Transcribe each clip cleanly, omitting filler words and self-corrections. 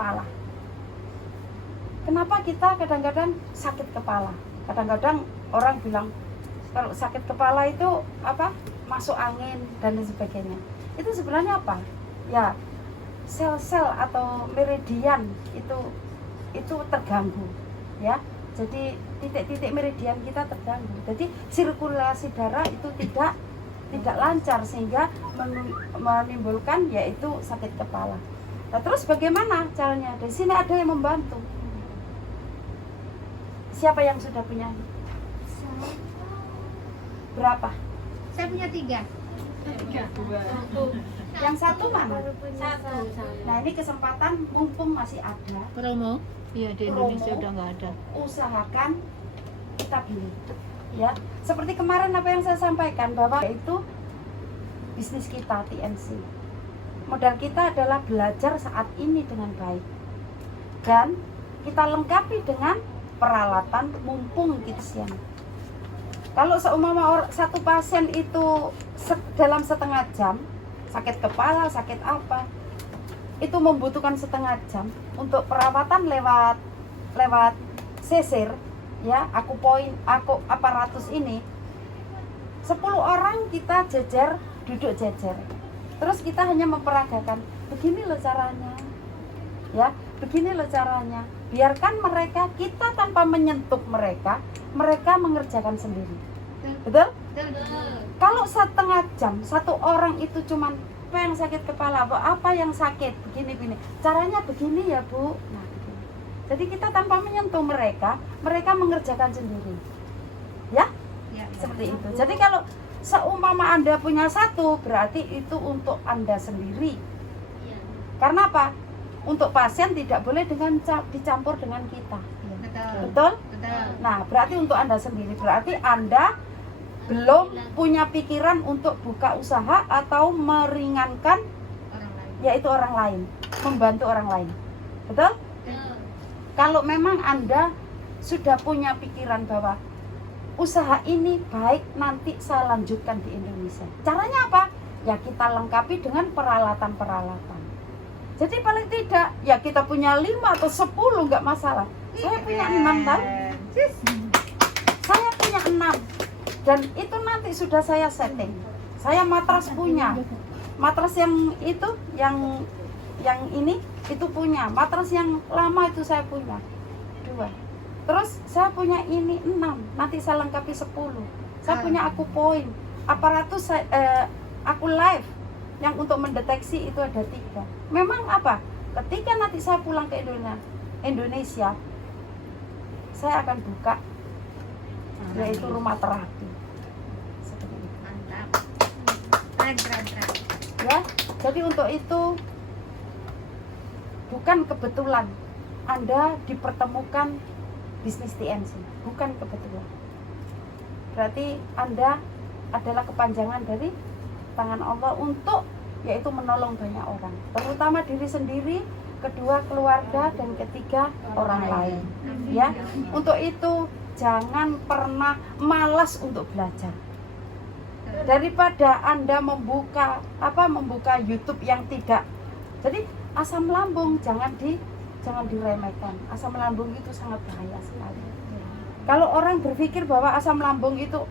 kepala. Kenapa kita kadang-kadang sakit kepala? Kadang-kadang orang bilang kalau sakit kepala itu apa? Masuk angin dan lain sebagainya. Itu sebenarnya apa? Ya, sel-sel atau meridian itu terganggu, ya. Jadi titik-titik meridian kita terganggu. Jadi sirkulasi darah itu tidak lancar sehingga menimbulkan yaitu sakit kepala. Nah, terus bagaimana caranya? Di sini ada yang membantu. Siapa yang sudah punya? Berapa? Saya punya 3. Yang satu mana? Satu. Nah, ini kesempatan mumpung masih ada. Promo? Iya, di Indonesia udah nggak ada. Usahakan kita beli, ya. Seperti kemarin apa yang saya sampaikan bahwa itu bisnis kita TNC. Modal kita adalah belajar saat ini dengan baik dan kita lengkapi dengan peralatan mumpung kita siang. Kalau seumpama satu pasien itu dalam setengah jam sakit kepala, sakit apa, itu membutuhkan setengah jam untuk perawatan lewat sisir, ya, aku aparatus ini. 10 orang kita duduk jejer. Terus kita hanya memperagakan, begini loh caranya. Ya, begini loh caranya. Biarkan kita tanpa menyentuh mereka mengerjakan sendiri. Betul? Kalau setengah jam, satu orang itu cuman apa yang sakit kepala, apa yang sakit, begini. Caranya begini ya Bu. Nah, begini. Jadi kita tanpa menyentuh mereka mengerjakan sendiri. Ya? Seperti itu. Jadi kalau seumpama Anda punya satu, berarti itu untuk Anda sendiri. Karena apa? Untuk pasien tidak boleh dicampur dengan kita. Betul? Nah, berarti untuk Anda sendiri. Berarti Anda belum punya pikiran untuk buka usaha atau meringankan yaitu orang lain, membantu orang lain. Betul? Kalau memang Anda sudah punya pikiran bahwa usaha ini baik, nanti saya lanjutkan di Indonesia. Caranya apa? Ya kita lengkapi dengan peralatan-peralatan. Jadi paling tidak ya kita punya 5 atau 10 nggak masalah. Saya punya 6 kan? Saya punya 6. Dan itu nanti sudah saya setting. Saya matras punya. Matras yang itu yang ini itu punya. Matras yang lama itu saya punya 2. Terus saya punya ini 6. Nanti saya lengkapi 10. Saya punya aku point. Aparatus aku live yang untuk mendeteksi itu ada 3. Memang apa? Ketika nanti saya pulang ke Indonesia, saya akan buka yaitu rumah terapi. Seperti itu. Mantap. Keren. Ya, jadi untuk itu bukan kebetulan Anda dipertemukan bisnis TNC, bukan kebetulan. Berarti Anda adalah kepanjangan dari tangan Allah untuk yaitu menolong banyak orang, terutama diri sendiri, kedua keluarga, dan ketiga orang lain. Ya, untuk itu jangan pernah malas untuk belajar. Daripada Anda membuka YouTube yang tidak. Jadi asam lambung jangan diremehkan. Asam lambung itu sangat bahaya sekali. Kalau orang berpikir bahwa asam lambung itu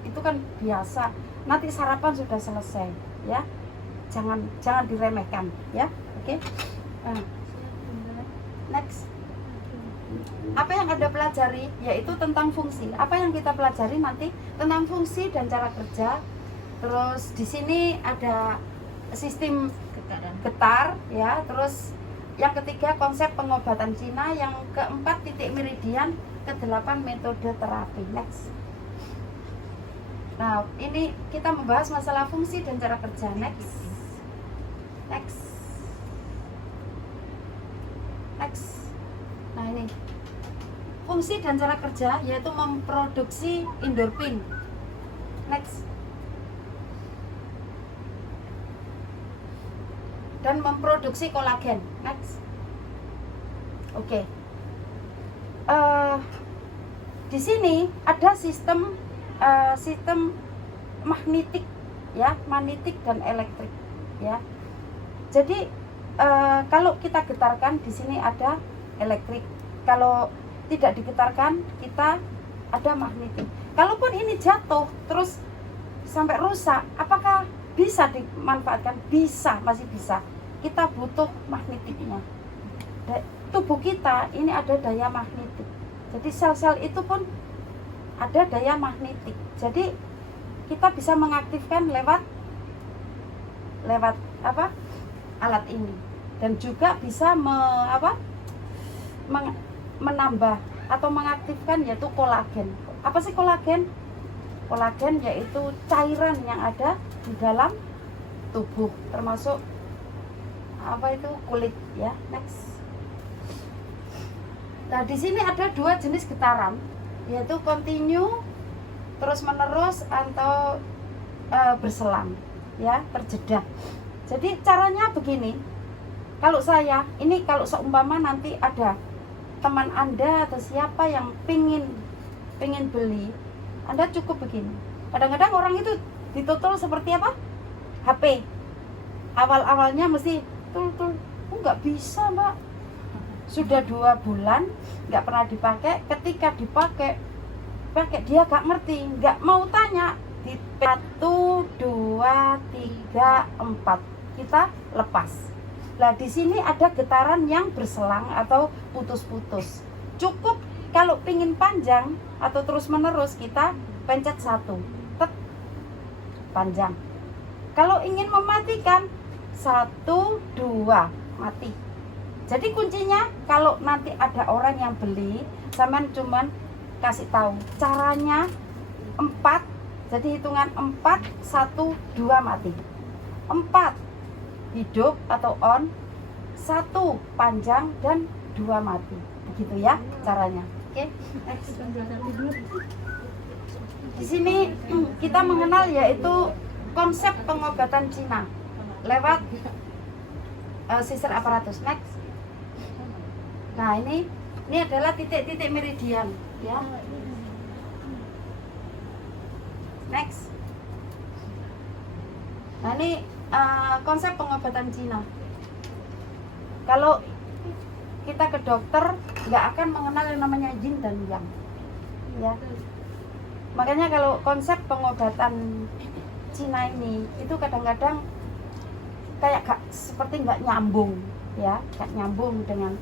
itu kan biasa, nanti sarapan sudah selesai, ya. Jangan diremehkan, ya. Oke. Next. Apa yang Anda pelajari yaitu tentang fungsi. Apa yang kita pelajari nanti tentang fungsi dan cara kerja. Terus di sini ada sistem getar, ya. Terus yang ketiga konsep pengobatan Cina, yang keempat titik meridian, ke-8 metode terapi. Next. Nah, ini kita membahas masalah fungsi dan cara kerja. Next. Nah, ini fungsi dan cara kerja yaitu memproduksi endorfin. Next. Dan memproduksi kolagen. Next. Oke. Di sini ada sistem magnetik, ya, magnetik dan elektrik, ya. Jadi kalau kita getarkan di sini ada elektrik. Kalau tidak digetarkan kita ada magnetik. Kalaupun ini jatuh terus sampai rusak, apakah bisa dimanfaatkan? Bisa, masih bisa. Kita butuh magnetiknya. Tubuh kita ini ada daya magnetik. Jadi sel-sel itu pun ada daya magnetik. Jadi kita bisa mengaktifkan lewat apa? Alat ini. Dan juga bisa menambah atau mengaktifkan yaitu kolagen. Apa sih kolagen? Kolagen yaitu cairan yang ada di dalam tubuh, termasuk apa itu kulit ya. Next. Nah, di sini ada dua jenis getaran, yaitu continue, terus menerus atau berselang, ya, terjeda. Jadi caranya begini. Kalau saya, ini kalau seumpama nanti ada teman Anda atau siapa yang pingin beli, Anda cukup begini. Kadang-kadang orang itu ditutul seperti apa? HP. Awal-awalnya mesti tul, nggak bisa mbak. Sudah 2 bulan nggak pernah dipakai. Ketika dipakai dia nggak ngerti, nggak mau tanya. Di 1, 2, 3, 4 kita lepas. Nah di sini ada getaran yang berselang atau putus-putus. Cukup kalau pingin panjang atau terus menerus kita pencet 1, panjang. Kalau ingin mematikan 1, 2, mati. Jadi kuncinya kalau nanti ada orang yang beli, sampean cuman kasih tahu caranya 4. Jadi hitungan 4, 1, 2 mati. 4 hidup atau on, 1 panjang dan 2 mati. Begitu ya caranya. Oke. Next. Di sini kita mengenal yaitu konsep pengobatan Cina lewat sisir aparatus. Next. Nah, ini adalah titik-titik meridian, ya. Next. Nah, ini konsep pengobatan Cina. Kalau kita ke dokter nggak akan mengenal yang namanya yin dan yang, ya. Makanya kalau konsep pengobatan Cina ini itu kadang-kadang kayak seperti nggak nyambung, ya, nggak nyambung dengan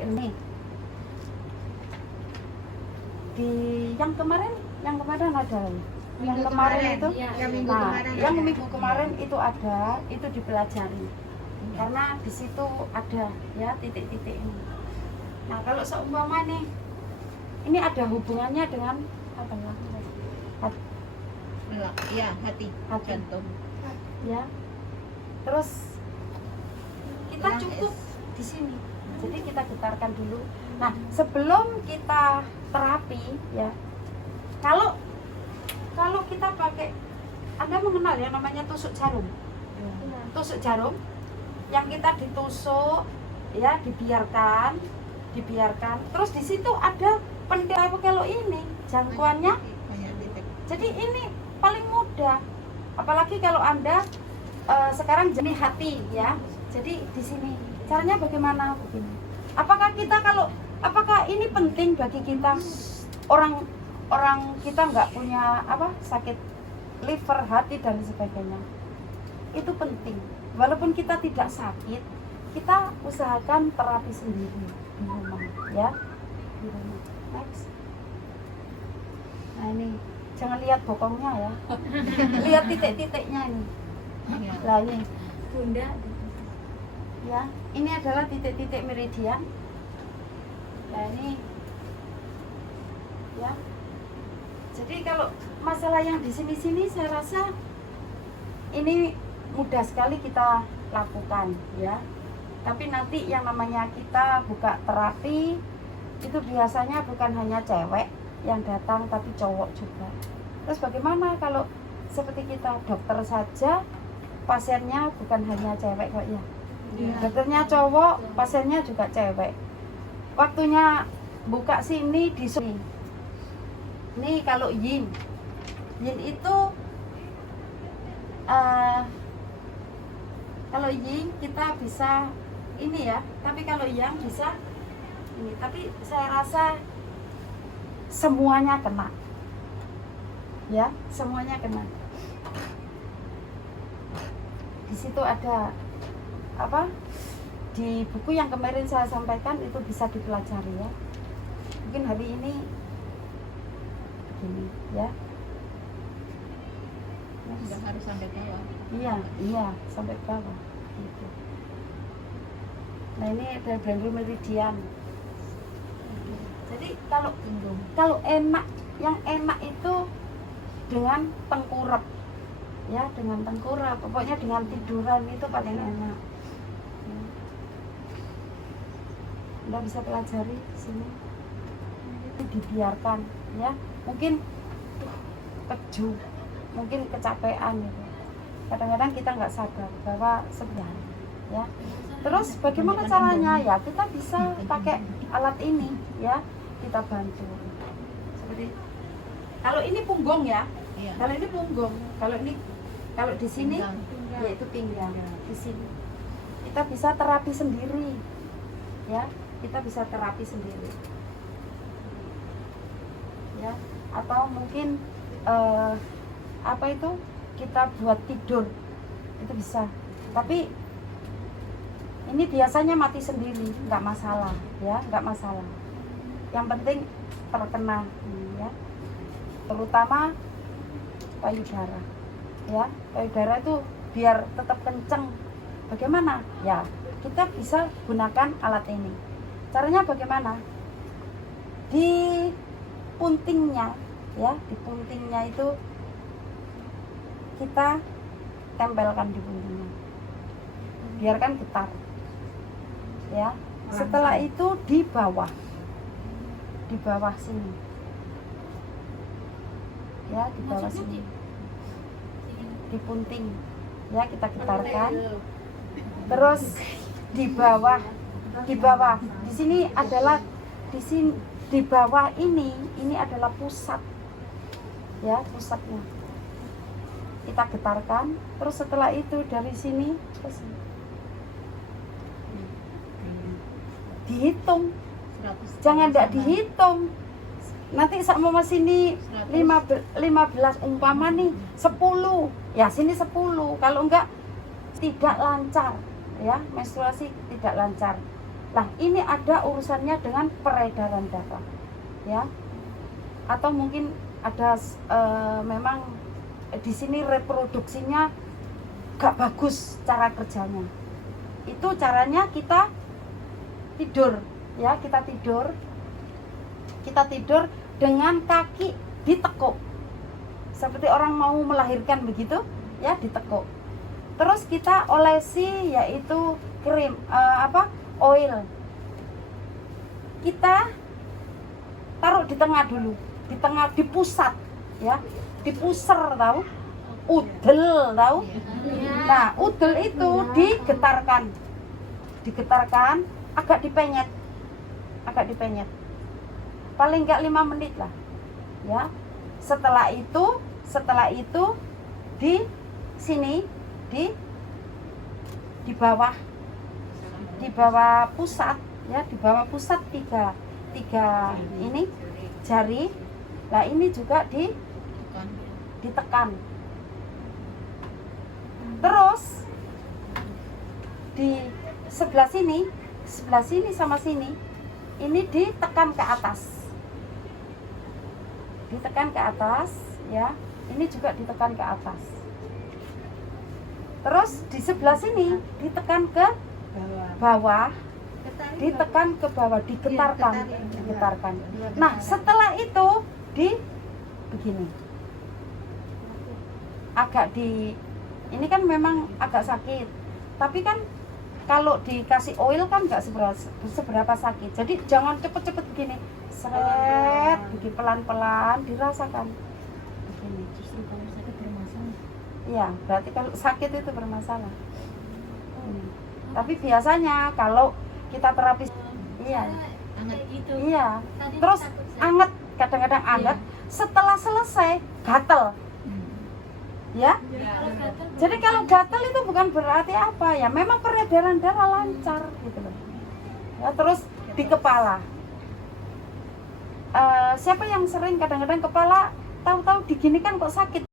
ini. Di yang kemarin ada yang kemarin itu yang minggu nah, kemarin yang ada. minggu kemarin itu ada, itu dipelajari karena di situ ada ya titik-titik ini. Nah kalau seumpama nih ini ada hubungannya dengan apa ya? Ya, hati. Jantung. Ya. Terus kita cukup di sini. Jadi kita getarkan dulu. Nah, sebelum kita terapi ya. Kalau kita pakai, Anda mengenal yang namanya tusuk jarum. Tusuk jarum yang kita ditusuk ya, dibiarkan. Terus di situ ada pentil kalau ini jangkauannya. Jadi ini paling mudah. Apalagi kalau Anda sekarang jenis hati ya. Jadi di sini caranya bagaimana begini? Apakah ini penting bagi kita orang kita nggak punya sakit liver, hati dan sebagainya? Itu penting. Walaupun kita tidak sakit, kita usahakan terapi sendiri di rumah ya. Di rumah. Next. Nah ini jangan lihat bokongnya ya. Lihat titik-titiknya ini. Lah ini bunda. Ya, ini adalah titik-titik meridian. Nah ini ya. Jadi kalau masalah yang di sini saya rasa ini mudah sekali kita lakukan ya. Tapi nanti yang namanya kita buka terapi itu biasanya bukan hanya cewek yang datang tapi cowok juga. Terus bagaimana kalau seperti kita dokter saja pasiennya bukan hanya cewek kok ya? Dokternya cowok, pasiennya juga cewek. Waktunya buka sini di sini. Nih kalau yin itu Kalau yin kita bisa ini ya, tapi kalau yang bisa ini. Tapi saya rasa semuanya kena. Ya, semuanya kena. Di situ ada apa? Di buku yang kemarin saya sampaikan itu bisa dipelajari ya. Mungkin hari ini begini ya. Nggak harus sampai bawah. Iya, sampai bawah gitu. Nah, ini ada Brainwave Meridian. Jadi kalau enak, yang enak itu dengan tengkurap. Ya, dengan tengkurap. Pokoknya dengan tiduran itu paling enak. Anda bisa pelajari di sini. Ini dibiarkan ya. Mungkin keju, mungkin kecapean gitu. Kadang-kadang kita nggak sadar bahwa sebenarnya ya. Terus bagaimana caranya ya? Kita bisa pakai alat ini ya, kita bantu. Seperti kalau ini punggung ya. Iya. Kalau ini punggung, kalau di sini Pinggang. yaitu pinggang. Di sini kita bisa terapi sendiri ya, kita bisa terapi sendiri ya, atau mungkin apa itu kita buat tidur itu bisa, tapi ini biasanya mati sendiri, nggak masalah ya, nggak masalah. Yang penting terkena ya, terutama payudara ya. Payudara itu biar tetap kenceng. Bagaimana ya, kita bisa gunakan alat ini. Caranya bagaimana? Di puntingnya ya, di puntingnya itu kita tempelkan di puntingnya, biarkan getar ya. Setelah itu di bawah sini ya, di bawah sini di punting ya, kita getarkan. Terus di bawah di sini adalah di bawah ini adalah pusat ya, pusatnya kita getarkan. Terus setelah itu dari sini ke sini dihitung, 100. jangan tidak dihitung. Nanti sama sini 15 umpama nih 10 ya, sini 10. Kalau enggak tidak lancar ya, menstruasi tidak lancar. Nah, ini ada urusannya dengan peredaran darah ya, atau mungkin ada memang di sini reproduksinya gak bagus cara kerjanya. Itu caranya kita tidur ya, kita tidur dengan kaki ditekuk seperti orang mau melahirkan begitu ya, ditekuk. Terus kita olesi yaitu krim oil. Kita taruh di tengah dulu, di pusat ya, di pusar tahu, udel tahu. Nah, udel itu digetarkan agak dipenyet, paling enggak 5 menit lah ya. Setelah itu di sini di bawah pusat ya, di bawah pusat tiga ini jari. Nah, ini juga ditekan. Terus di sebelah sini sama sini ini ditekan ke atas ya, ini juga ditekan ke atas. Terus di sebelah sini ditekan ke bawah, ditekan ke bawah, digetarkan. Nah, setelah itu begini, ini kan memang agak sakit, tapi kan kalau dikasih oil kan nggak seberapa sakit. Jadi jangan cepet-cepet begini, seret, begini pelan-pelan dirasakan. Begini. Justru kalau sakit bermasalah. Iya, berarti kalau sakit itu bermasalah. Tapi biasanya kalau kita terapi, iya, terus anget, kadang-kadang anget. Setelah selesai gatel. Ya. Jadi kalau gatal itu bukan berarti apa ya, memang peredaran darah lancar gitu loh. Ya, terus di kepala. Siapa yang sering kadang-kadang kepala tahu-tahu diginikan kok sakit?